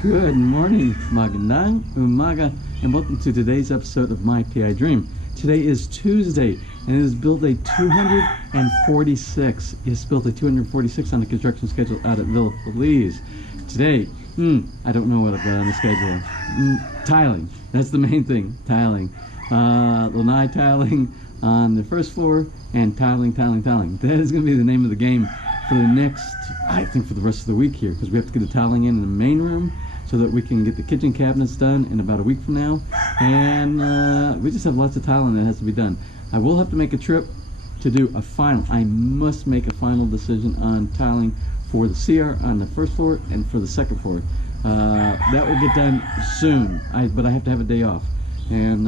Good morning, magandang umaga, and welcome to today's episode of My PI Dream. Today is Tuesday, and it is build day 246. It's build day 246 on the construction schedule out at Feliz. Today, I don't know what I've got on the schedule. Tiling, that's the main thing, tiling. Lanai tiling on the first floor, and tiling. That is going to be the name of the game for the next, I think, for the rest of the week here, because we have to get the tiling in the main room so that we can get the kitchen cabinets done in about a week from now, and we just have lots of tiling that has to be done. I will have to make a trip to do a final. I must make a final decision on tiling for the CR on the first floor and for the second floor. That will get done soon, but I have to have a day off. And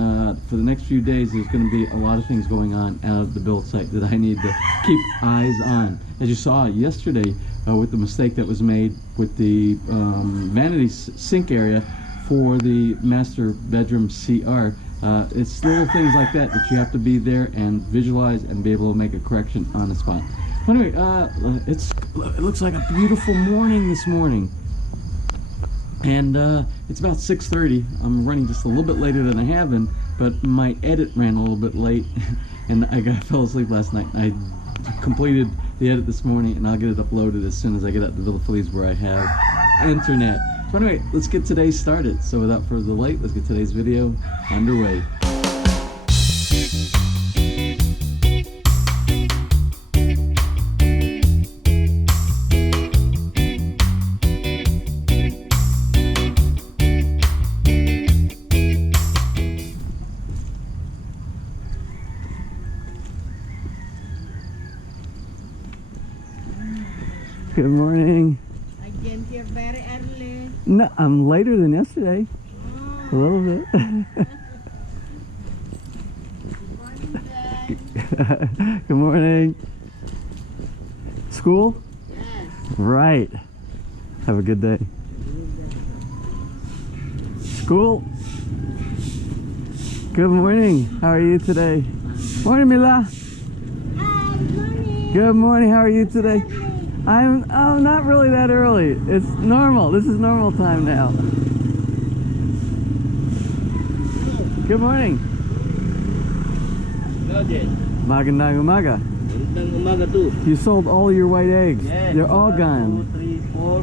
for the next few days, there's going to be a lot of things going on out of the build site that I need to keep eyes on. As you saw yesterday with the mistake that was made with the vanity sink area for the master bedroom CR, it's little things like that that you have to be there and visualize and be able to make a correction on the spot. Anyway, it looks like a beautiful morning this morning. And it's about 6:30. I'm running just a little bit later than I have been, but my edit ran a little bit late, and I fell asleep last night. I completed the edit this morning, and I'll get it uploaded as soon as I get out to Belvederes where I have internet. So anyway, let's get today started. So without further delay, let's get today's video underway. Good morning. I came here very early. No, I'm later than yesterday. A little bit. Good morning. School? Yes. Right. Have a good day. School? Good morning. How are you today? Morning, Mila. Hi, morning. Good morning. How are you today? I'm not really that early. It's normal. This is normal time now. Good morning. Magandang umaga. Magandang umaga too. You sold all your white eggs. Yes. They're all 1, gone. 2, 3, 4.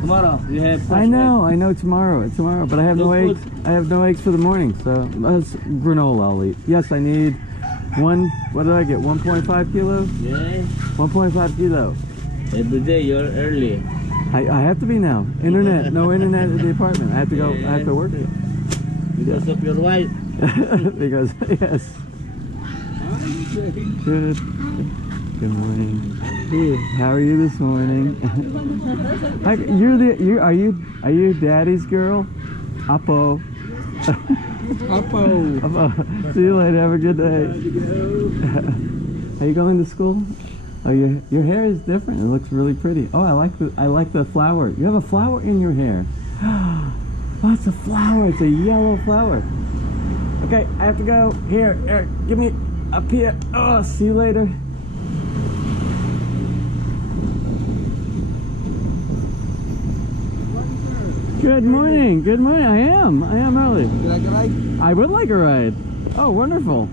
Tomorrow you have fresh I know tomorrow, but I have no Good eggs. I have no eggs for the morning, so that's granola I'll eat. Yes, I need what did I get? 1.5 kilo? Yeah. 1.5 kilo. Every day you're early. I have to be now. Internet, no internet at the apartment. I have to go. I have to work. Because of your wife. Because yes. Good. Good morning. How are you this morning? Are you Daddy's girl? Apo. Apo. See you later. Have a good day. Are you going to school? Oh, your hair is different. It looks really pretty. Oh, I like the flower. You have a flower in your hair. Oh, it's a flower. It's a yellow flower. Okay, I have to go. Here, Eric, give me up here. Oh, see you later. Good morning. Good morning. I am early. Would you like a ride? I would like a ride. Oh, wonderful.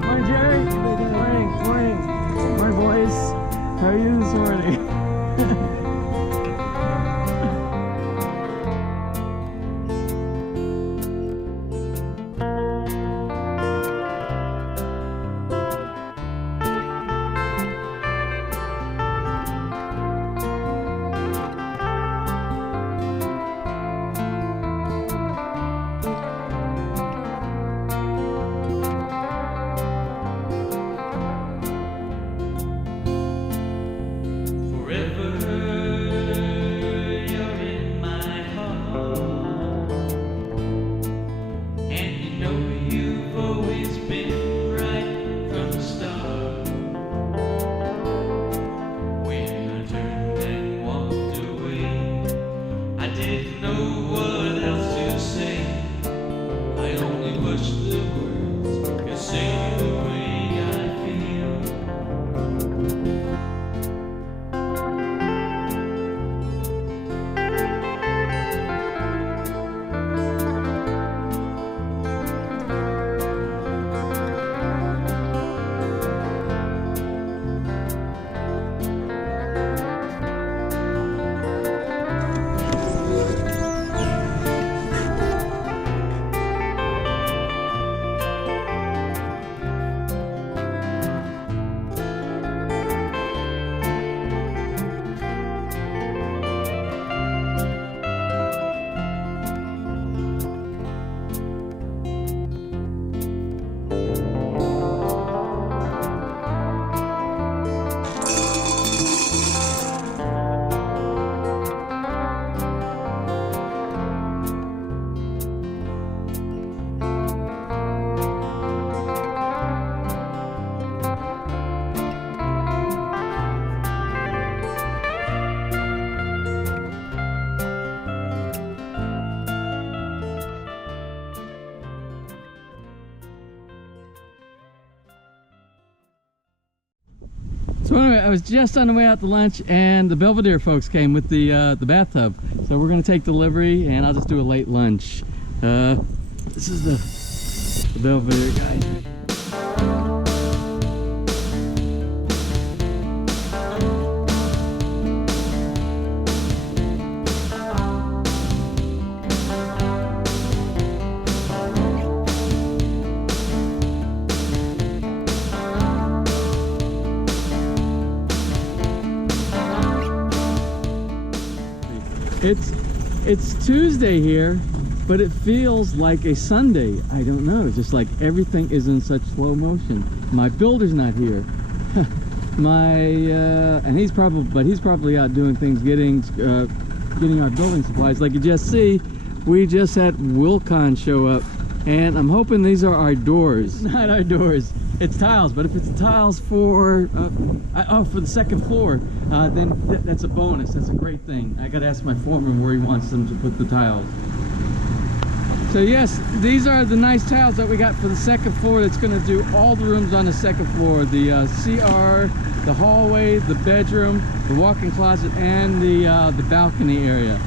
Morning, Jerry. Morning, boys. How are you this morning? anyway, I was just on the way out to lunch, and the Belvedere folks came with the bathtub. So we're gonna take delivery, and I'll just do a late lunch. This is the Belvedere guy. It's Tuesday here, but it feels like a Sunday. I don't know, it's just like everything is in such slow motion. My builder's not here. And he's probably out doing things, getting our building supplies. Like you just see, we just had Wilcon show up, and I'm hoping these are our doors. Not our doors. It's tiles, but if it's tiles for the second floor, then that's a bonus. That's a great thing. I gotta ask my foreman where he wants them to put the tiles. So yes, these are the nice tiles that we got for the second floor. That's gonna do all the rooms on the second floor: the CR, the hallway, the bedroom, the walk-in closet, and the balcony area.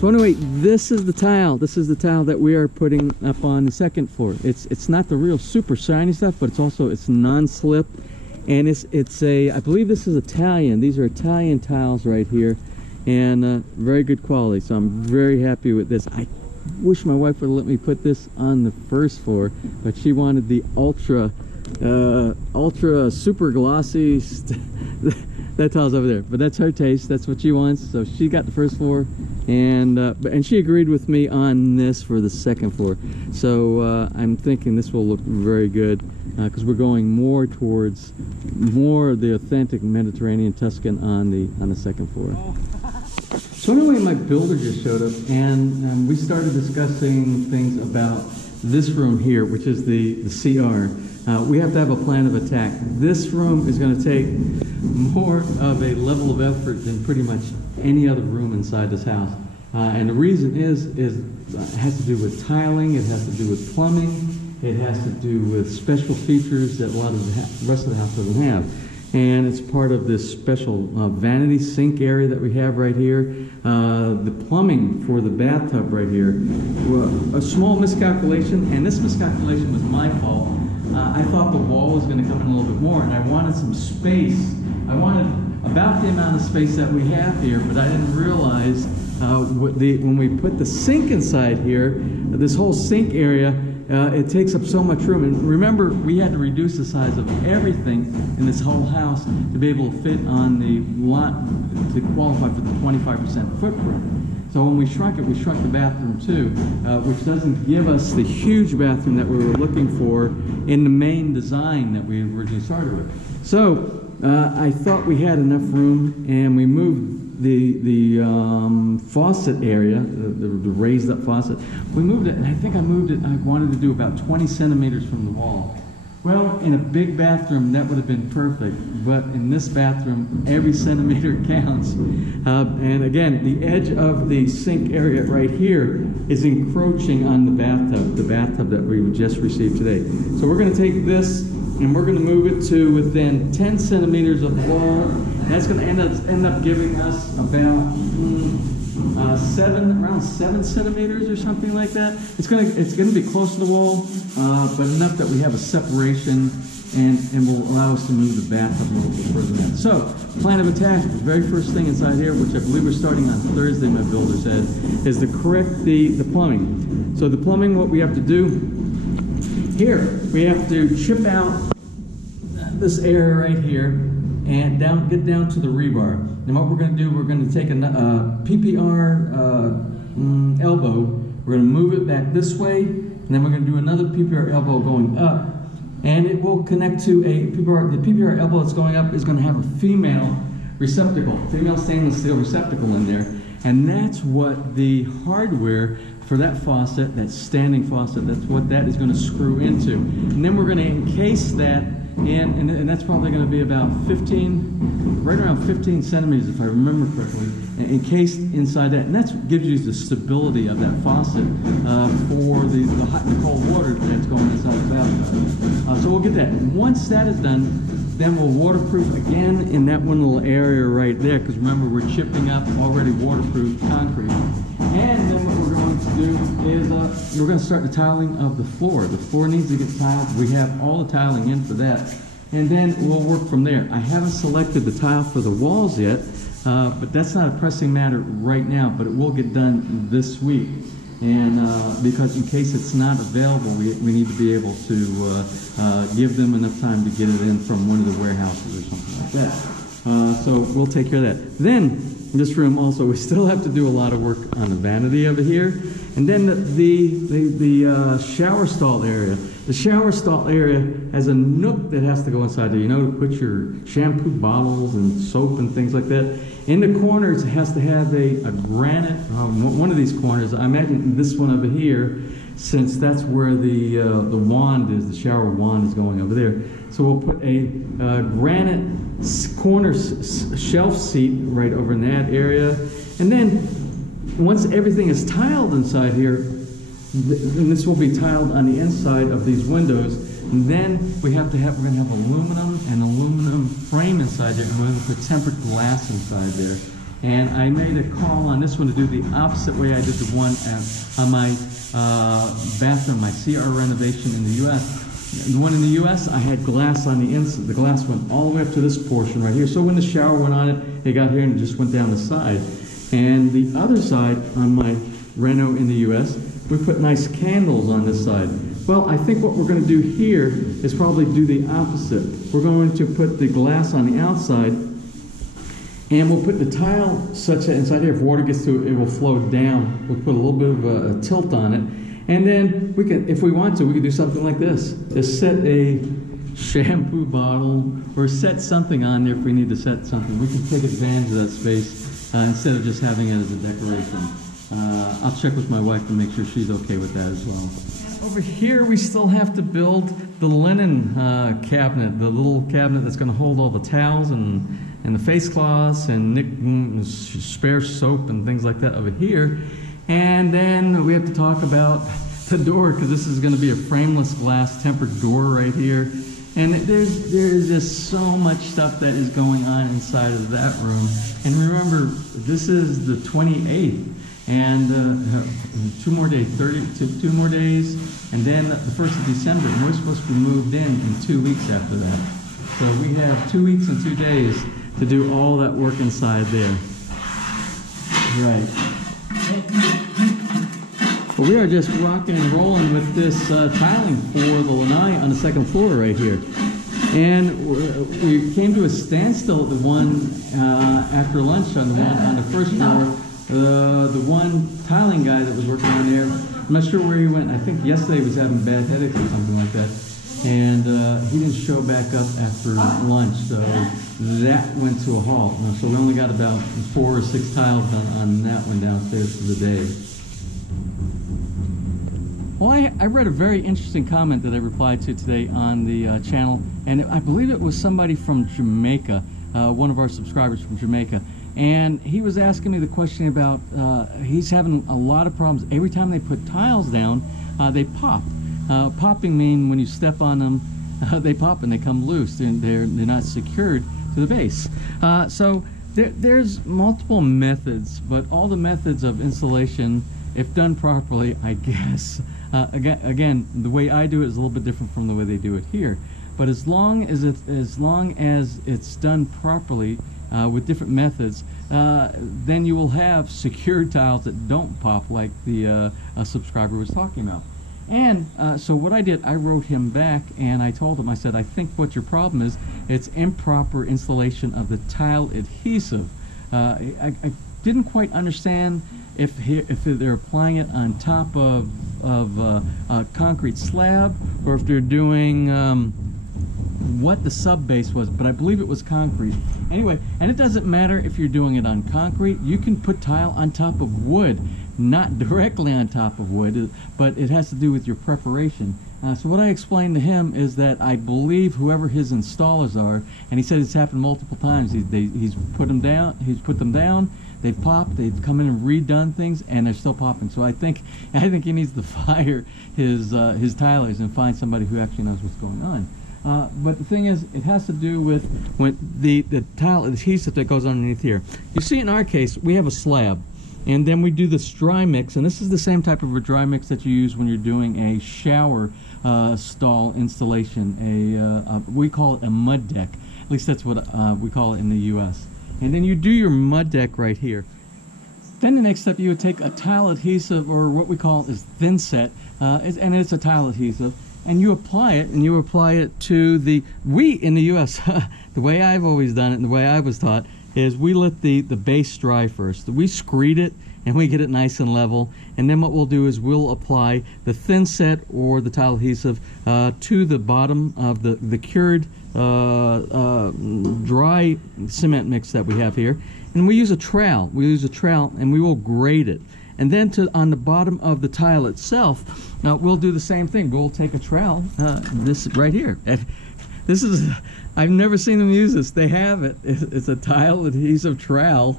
So anyway, this is the tile. This is the tile that we are putting up on the second floor. It's not the real super shiny stuff, but it's non-slip, and I believe this is Italian. These are Italian tiles right here, and very good quality. So I'm very happy with this. I wish my wife would let me put this on the first floor, but she wanted the ultra super glossy. That tile's over there, but that's her taste. That's what she wants. So she got the first floor, and she agreed with me on this for the second floor. So I'm thinking this will look very good because we're going more towards of the authentic Mediterranean Tuscan on the second floor. So anyway, my builder just showed up, and we started discussing things about this room here, which is the CR. We have to have a plan of attack. This room is going to take more of a level of effort than pretty much any other room inside this house. And the reason is it has to do with tiling, it has to do with plumbing, it has to do with special features that a lot of the rest of the house doesn't have. And it's part of this special vanity sink area that we have right here. The plumbing for the bathtub right here, a small miscalculation, and this miscalculation was my fault. I thought the wall was going to come in a little bit more, and I wanted some space. I wanted about the amount of space that we have here, but I didn't realize when we put the sink inside here, this whole sink area, it takes up so much room. And remember, we had to reduce the size of everything in this whole house to be able to fit on the lot to qualify for the 25% footprint. So when we shrunk the bathroom too, which doesn't give us the huge bathroom that we were looking for in the main design that we originally started with. So I thought we had enough room, and we moved the faucet area, the raised up faucet. We moved it, and I think I wanted to do about 20 centimeters from the wall. Well, in a big bathroom, that would have been perfect, but in this bathroom, every centimeter counts. And again, the edge of the sink area right here is encroaching on the bathtub that we just received today. So we're going to take this, and we're going to move it to within 10 centimeters of the wall. That's going to end up giving us about around 7 centimeters or something like that. It's going to be close to the wall, but enough that we have a separation, and will allow us to move the bathtub a little bit further in. So, plan of attack, the very first thing inside here, which I believe we're starting on Thursday, my builder said, is to correct the plumbing. So the plumbing, what we have to do here, we have to chip out this area right here and get down to the rebar. And what we're going to do, we're going to take a PPR elbow, we're going to move it back this way, and then we're going to do another PPR elbow going up, and it will connect to the PPR elbow that's going up is going to have a female stainless steel receptacle in there, and that's what the hardware for that faucet, that standing faucet, that's what that is going to screw into. And then we're going to encase that and that's probably going to be about 15, right around 15 centimeters if I remember correctly, encased inside that, and that gives you the stability of that faucet for the hot and cold water that's going inside the bathtub. So we'll get that. Once that is done, then we'll waterproof again in that one little area right there, because remember we're chipping up already waterproof concrete. And then what we're going to do is we're going to start the tiling of the floor. The floor needs to get tiled. We have all the tiling in for that. And then we'll work from there. I haven't selected the tile for the walls yet, but that's not a pressing matter right now, but it will get done this week. And because in case it's not available, we need to be able to give them enough time to get it in from one of the warehouses or something like that. So we'll take care of that. Then, in this room also, we still have to do a lot of work on the vanity over here. And then the shower stall area. The shower stall area has a nook that has to go inside there, you know, to put your shampoo bottles and soap and things like that. In the corners, it has to have a granite, one of these corners, I imagine this one over here, since that's where the wand is, the shower wand is going over there. So we'll put a granite corner shelf seat right over in that area. And then once everything is tiled inside here, and this will be tiled on the inside of these windows, and then we're going to have aluminum and aluminum frame inside there, and we're going to put tempered glass inside there. And I made a call on this one to do the opposite way I did the one on my bathroom, my CR renovation in the U.S. The one in the U.S., I had glass on the inside. The glass went all the way up to this portion right here. So when the shower went on it, it got here and it just went down the side. And the other side, on my reno in the U.S., we put nice candles on this side. Well, I think what we're going to do here is probably do the opposite. We're going to put the glass on the outside, and we'll put the tile such that inside here, if water gets to it, it will flow down. We'll put a little bit of a tilt on it. And then we can, if we want to, we can do something like this. Just set a shampoo bottle or set something on there if we need to set something. We can take advantage of that space instead of just having it as a decoration. I'll check with my wife to make sure she's okay with that as well. Over here, we still have to build the linen cabinet, the little cabinet that's going to hold all the towels and the face cloths and spare soap and things like that over here. And then we have to talk about the door, because this is going to be a frameless glass tempered door right here. And there's just so much stuff that is going on inside of that room. And remember, this is the 28th. And 2 more days, 2 more days, and then the 1st of December. And we're supposed to be moved in 2 weeks after that. So we have 2 weeks and 2 days to do all that work inside there. Right. Well, we are just rocking and rolling with this tiling for the lanai on the 2nd floor right here. And we came to a standstill at the one after lunch on the 1st floor. The one tiling guy that was working on there, I'm not sure where he went. I think yesterday he was having bad headaches or something like that. And he didn't show back up after lunch, so that went to a halt. So we only got about 4 or 6 tiles done on that one downstairs for the day. Well, I read a very interesting comment that I replied to today on the channel, and I believe it was somebody from Jamaica, one of our subscribers from Jamaica. And he was asking me the question about he's having a lot of problems. Every time they put tiles down, they pop. Popping means when you step on them, they pop and they come loose. They're not secured to the base. So there's multiple methods, but all the methods of installation, if done properly, I guess. Again, the way I do it is a little bit different from the way they do it here. But as long as it's done properly, with different methods, then you will have secured tiles that don't pop like the subscriber was talking about. And so what I did, I wrote him back and I told him, I said, I think what your problem is, it's improper installation of the tile adhesive. I didn't quite understand if they're applying it on top of a concrete slab, or if they're doing what the sub base was, but I believe it was concrete. Anyway, and it doesn't matter if you're doing it on concrete. You can put tile on top of wood, not directly on top of wood, but it has to do with your preparation. So what I explained to him is that I believe whoever his installers are, and he said it's happened multiple times. He's put them down. They've popped. They've come in and redone things, and they're still popping. So I think he needs to fire his tilers and find somebody who actually knows what's going on. But the thing is, it has to do with when the tile adhesive that goes underneath here. You see, in our case, we have a slab. And then we do this dry mix, and this is the same type of a dry mix that you use when you're doing a shower stall installation. We call it a mud deck. At least that's what we call it in the U.S. And then you do your mud deck right here. Then the next step, you would take a tile adhesive, or what we call is thin set, and it's a tile adhesive, and you apply it, to we in the U.S., the way I've always done it and the way I was taught, is we let the base dry first. We screed it and we get it nice and level, and then what we'll do is we'll apply the thin set or the tile adhesive to the bottom of the cured dry cement mix that we have here, and we use a trowel. And we will grate it, and then on the bottom of the tile itself, we'll do the same thing. We'll take a trowel, this right here. This is, I've never seen them use this. They have it. It's a tile adhesive trowel,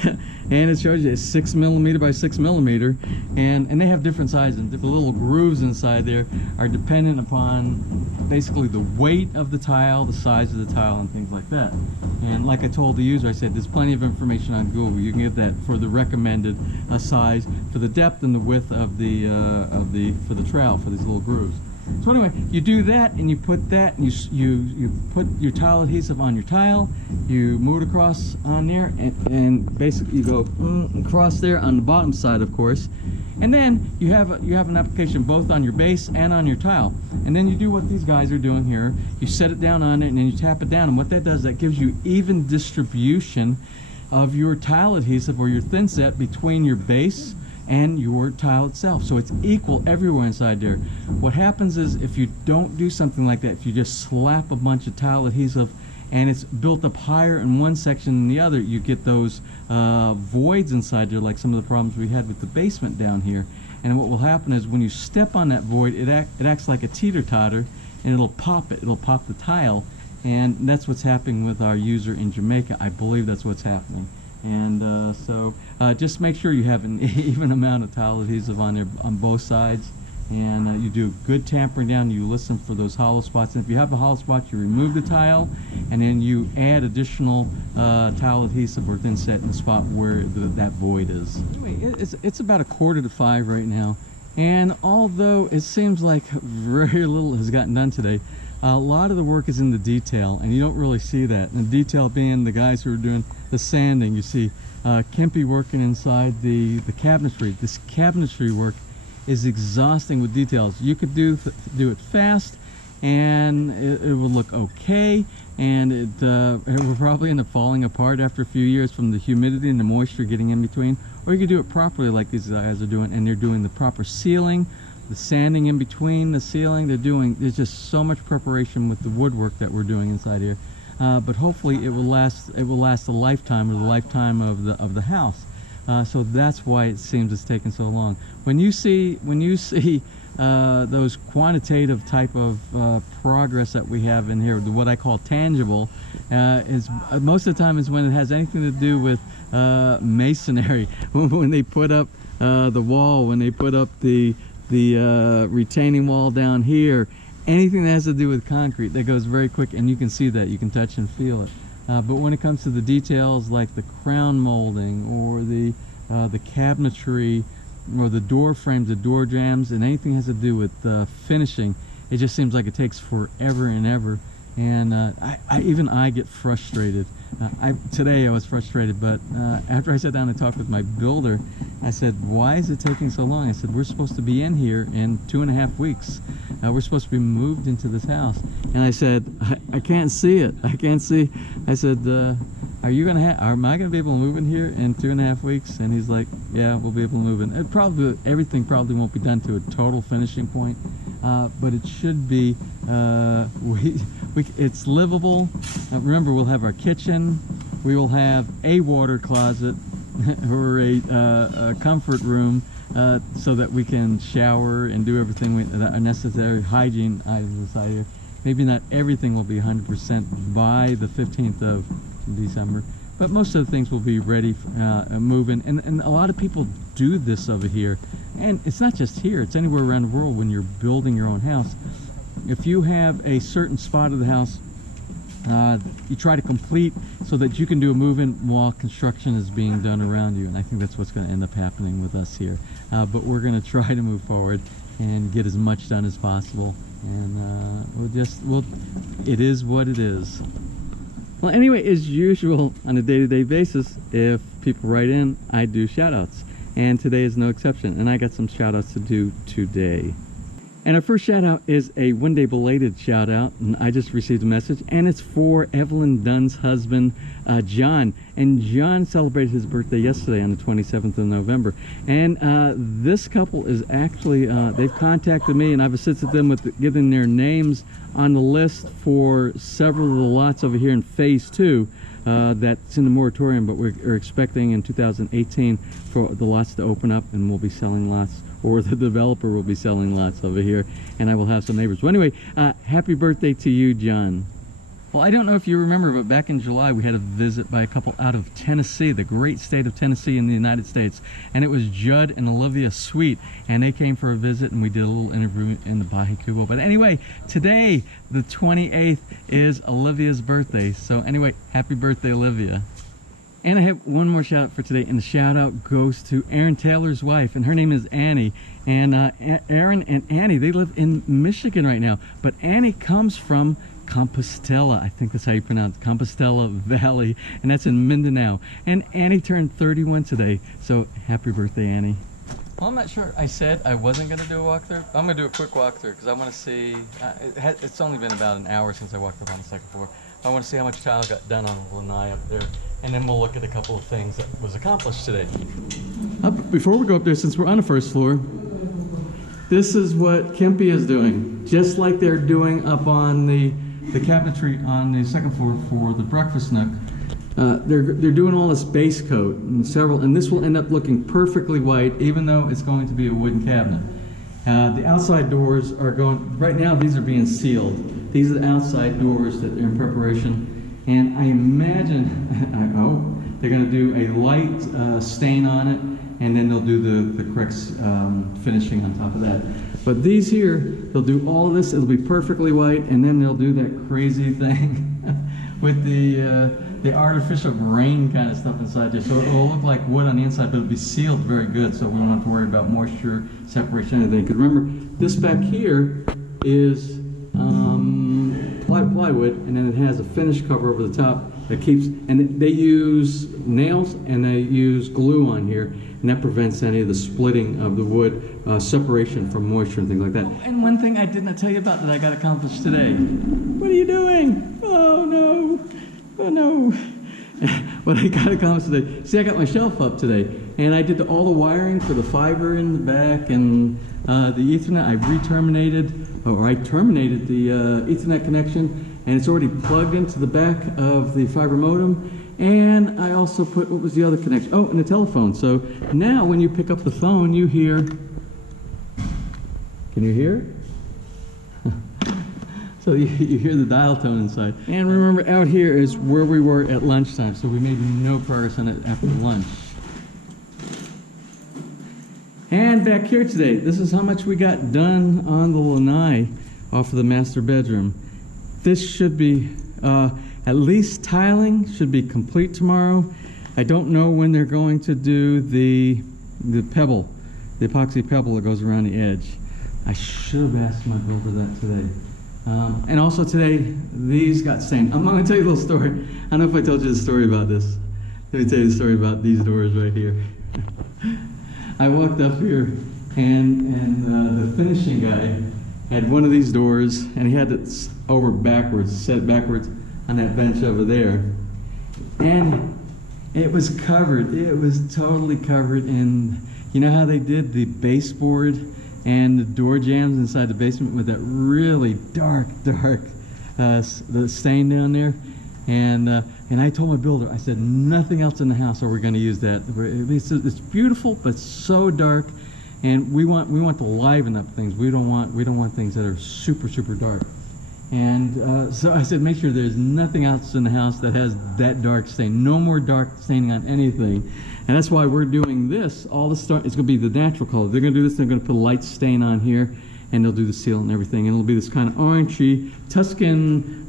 and it shows you it's 6 millimeter by 6 millimeter, and they have different sizes. The little grooves inside there are dependent upon basically the weight of the tile, the size of the tile, and things like that. And like I told the user, I said there's plenty of information on Google. You can get that for the recommended size, for the depth and the width of for the trowel, for these little grooves. So anyway, you do that, and you put that, and you put your tile adhesive on your tile, you move it across on there, and basically you go across there on the bottom side, of course, and then you have an application both on your base and on your tile. And then you do what these guys are doing here. You set it down on it, and then you tap it down, and what that does, that gives you even distribution of your tile adhesive or your thin set between your base and your tile itself, so it's equal everywhere inside there. What happens is, if you don't do something like that, if you just slap a bunch of tile adhesive and it's built up higher in one section than the other, you get those voids inside there, like some of the problems we had with the basement down here. And what will happen is, when you step on that void, it acts like a teeter-totter, and it'll pop the tile, and that's what's happening with our user in Jamaica. I believe that's what's happening. And so just make sure you have an even amount of tile adhesive on there on both sides, and you do good tampering down. You listen for those hollow spots, and if you have a hollow spot, you remove the tile, and then you add additional tile adhesive or thin set in the spot where that void is. Anyway, it's about 4:45 right now, and although it seems like very little has gotten done today, a lot of the work is in the detail, and you don't really see that. And the detail being the guys who are doing the sanding. You see Kempy working inside the cabinetry. This cabinetry work is exhausting with details. You could do it fast, and it will look okay, and it will probably end up falling apart after a few years from the humidity and the moisture getting in between. Or you could do it properly like these guys are doing, and they're doing the proper sealing, the sanding in between the sealing. There's just so much preparation with the woodwork that we're doing inside here. But hopefully it will last a lifetime, or the lifetime of the house. So that's why it seems it's taken so long. When you see those quantitative type of progress that we have in here, what I call tangible, is most of the time is when it has anything to do with masonry. When they put up the wall, when they put up the retaining wall down here, anything that has to do with concrete, that goes very quick, and you can see that, you can touch and feel it. But when it comes to the details like the crown molding, or the cabinetry, or the door frames, the door jambs, and anything that has to do with finishing, it just seems like it takes forever and ever. And even I get frustrated. Today I was frustrated, but after I sat down and talked with my builder, I said, why is it taking so long? I said, we're supposed to be in here in 2.5 weeks. We're supposed to be moved into this house. And I said, I can't see it. I can't see. I said, am I going to be able to move in here in 2.5 weeks? And he's like, yeah, we'll be able to move in. Everything probably won't be done to a total finishing point, but it should be. It's livable. Remember, we'll have our kitchen. We will have a water closet or a comfort room. so that we can shower and do everything that are necessary hygiene items inside here. Maybe not everything will be 100% by the 15th of December, but most of the things will be ready, moving. And a lot of people do this over here. And it's not just here, it's anywhere around the world when you're building your own house. If you have a certain spot of the house, you try to complete so that you can do a move-in while construction is being done around you. And I think that's what's going to end up happening with us here. But we're going to try to move forward and get as much done as possible. And it is what it is. Well, anyway, as usual, on a day-to-day basis, if people write in, I do shout-outs. And today is no exception. And I got some shout-outs to do today. And our first shout-out is a one-day belated shout-out. And I just received a message. And it's for Evelyn Dunn's husband, John. And John celebrated his birthday yesterday on the 27th of November. And this couple is actually, they've contacted me, and I've assisted them with getting their names on the list for several of the lots over here in Phase 2. That's in the moratorium, but we're expecting in 2018 for the lots to open up, and we'll be selling lots, or the developer will be selling lots over here, and I will have some neighbors. Well, anyway, happy birthday to you, John. Well, I don't know if you remember, but back in July we had a visit by a couple out of Tennessee, the great state of Tennessee in the United States, and it was Judd and Olivia Sweet, and they came for a visit, and we did a little interview in the Baji Kubo. But anyway, today, the 28th, is Olivia's birthday, so anyway, happy birthday, Olivia. And I have one more shout out for today, and the shout out goes to Aaron Taylor's wife, and her name is Annie. And Aaron and Annie, they live in Michigan right now, but Annie comes from Compostela, I think that's how you pronounce it, Compostela Valley, and that's in Mindanao. And Annie turned 31 today, so happy birthday, Annie. Well, I'm not sure. I said I wasn't going to do a walkthrough. I'm going to do a quick walkthrough because I want to see, it's only been about an hour since I walked up on the second floor. I want to see how much tile got done on the lanai up there, and then we'll look at a couple of things that was accomplished today. Before we go up there, since we're on the first floor, this is what Kempe is doing, just like they're doing up on the cabinetry on the second floor for the breakfast nook. They're doing all this base coat and this will end up looking perfectly white, even though it's going to be a wooden cabinet. The outside doors are going, right now these are being sealed. These are the outside doors that are in preparation, and I imagine, I hope, they're going to do a light stain on it, and then they'll do the correct finishing on top of that. But these here, they'll do all of this, it'll be perfectly white, and then they'll do that crazy thing with the artificial grain kind of stuff inside there. So it'll look like wood on the inside, but it'll be sealed very good, so we won't have to worry about moisture, separation, anything. Because remember, this back here is plywood, and then it has a finish cover over the top that keeps, and they use nails and they use glue on here, and that prevents any of the splitting of the wood, separation from moisture and things like that. Oh, and one thing I did not tell you about that I got accomplished today. What are you doing? Oh no, oh no. What I got accomplished today, see, I got my shelf up today, and I did all the wiring for the fiber in the back and the Ethernet. I terminated the Ethernet connection, and it's already plugged into the back of the fiber modem. And I also put, what was the other connection? Oh, and the telephone. So now when you pick up the phone, you hear, can you hear it? So you hear the dial tone inside. And remember, out here is where we were at lunchtime, so we made no progress on it after lunch. And back here today, this is how much we got done on the lanai off of the master bedroom. This should be, at least tiling should be complete tomorrow. I don't know when they're going to do the pebble, the epoxy pebble that goes around the edge. I should have asked my builder that today. And also today, these got stained. I'm going to tell you a little story. I don't know if I told you the story about this. Let me tell you the story about these doors right here. I walked up here, and the finishing guy had one of these doors, and he had it over backwards, set backwards on that bench over there. And it was covered. It was totally covered in, you know how they did the baseboard and the door jambs inside the basement with that really dark, the stain down there. And I told my builder, I said, nothing else in the house are we going to use that. It's beautiful, but so dark. and we want to liven up things. We don't want things that are super dark. And so I said, make sure there's nothing else in the house that has that dark stain. No more dark staining on anything. And that's why we're doing this. All the it's going to be the natural color. They're going to do this. They're going to put a light stain on here, and they'll do the seal and everything. And it'll be this kind of orangey, Tuscan,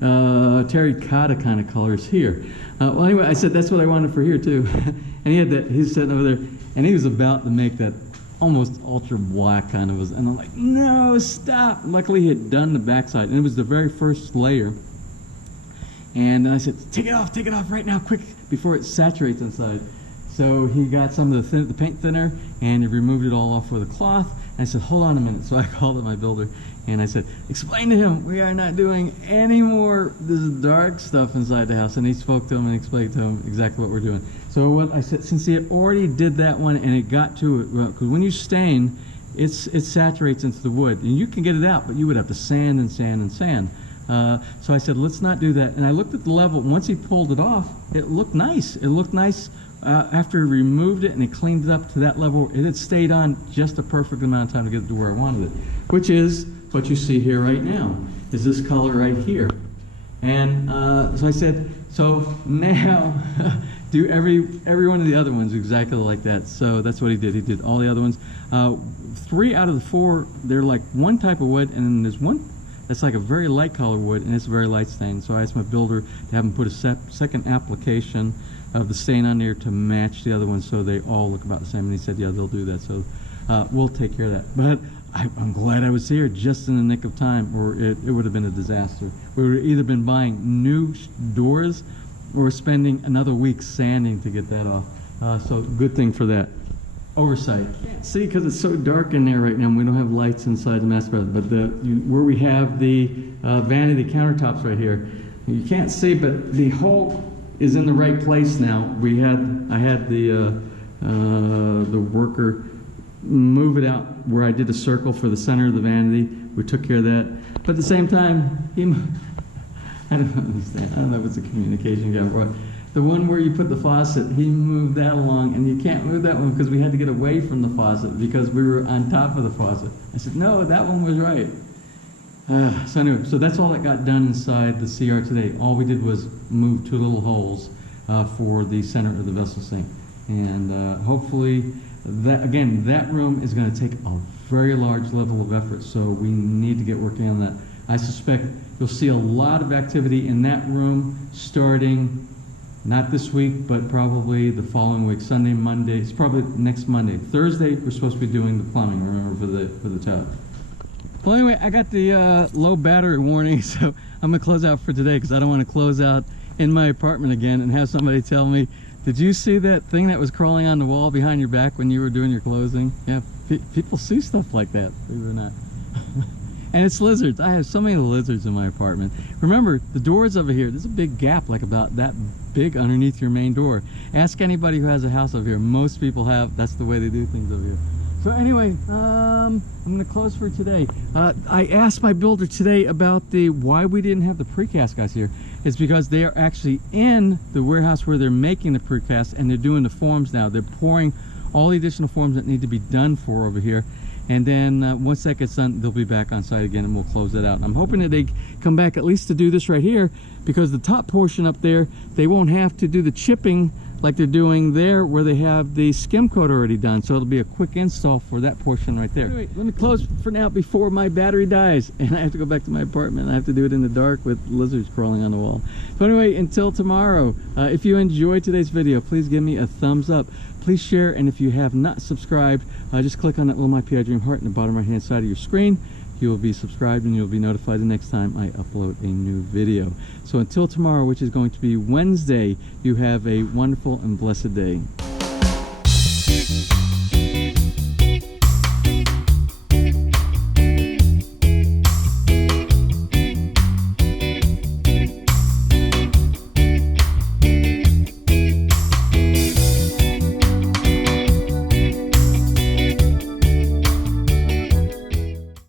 terracotta kind of colors here. Well, anyway, I said that's what I wanted for here too. And he had that. He's sitting over there, and he was about to make that almost ultra black kind of. And I'm like, no, stop. Luckily, he had done the backside, and it was the very first layer. And then I said, take it off right now, quick, before it saturates inside. So he got some of the paint thinner, and he removed it all off with a cloth. And I said, hold on a minute. So I called up my builder, and I said, explain to him we are not doing any more this dark stuff inside the house. And he spoke to him and explained to him exactly what we're doing. So what I said, since he had already did that one and it got to it, because when you stain, it saturates into the wood, and you can get it out, but you would have to sand and sand and sand. So I said, let's not do that. And I looked at the level. Once he pulled it off, it looked nice. It looked nice. After he removed it and he cleaned it up to that level, it had stayed on just a perfect amount of time to get it to where I wanted it, which is what you see here right now, is this color right here. And so I said, so now do every one of the other ones exactly like that. So that's what he did. He did all the other ones. 3 out of the 4, they're like one type of wood, and then there's one that's like a very light color wood, and it's a very light stain. So I asked my builder to have him put a second application of the stain on there to match the other ones, so they all look about the same. And he said, yeah, they'll do that. So we'll take care of that. But I'm glad I was here just in the nick of time, or it would have been a disaster. We would have either been buying new doors or spending another week sanding to get that off. So good thing for that. Oversight. See, because it's so dark in there right now, and we don't have lights inside the master bathroom. But where we have the vanity countertops right here, you can't see, but the hole is in the right place now. I had the worker move it out where I did a circle for the center of the vanity. We took care of that. But at the same time, I don't understand. I don't know if it's a communication gap or what. The one where you put the faucet, he moved that along, and you can't move that one because we had to get away from the faucet because we were on top of the faucet. I said, no, that one was right. So anyway, so that's all that got done inside the CR today. All we did was move 2 little holes for the center of the vessel sink. And hopefully, that room is going to take a very large level of effort, so we need to get working on that. I suspect you'll see a lot of activity in that room starting not this week, but probably the following week, Sunday, Monday. It's probably next Monday. Thursday, we're supposed to be doing the plumbing, remember, for the tub. Well, anyway, I got the low battery warning, so I'm going to close out for today because I don't want to close out in my apartment again and have somebody tell me, did you see that thing that was crawling on the wall behind your back when you were doing your closing? Yeah, people see stuff like that, believe it or not. And it's lizards. I have so many lizards in my apartment. Remember, the doors over here, there's a big gap like about that big underneath your main door. Ask anybody who has a house over here. Most people have. That's the way they do things over here. So anyway, I'm going to close for today. I asked my builder today about why we didn't have the precast guys here. It's because they are actually in the warehouse where they're making the precast, and they're doing the forms now. They're pouring all the additional forms that need to be done for over here. And then once that gets done, they'll be back on site again, and we'll close that out. And I'm hoping that they come back at least to do this right here, because the top portion up there, they won't have to do the chipping like they're doing there where they have the skim coat already done. So it'll be a quick install for that portion right there. Anyway, let me close for now before my battery dies and I have to go back to my apartment. I have to do it in the dark with lizards crawling on the wall. So anyway, until tomorrow, if you enjoyed today's video, please give me a thumbs up. Please share, and if you have not subscribed, just click on that little My PI Dream heart in the bottom right hand side of your screen. You will be subscribed and you'll be notified the next time I upload a new video. So until tomorrow, which is going to be Wednesday, you have a wonderful and blessed day.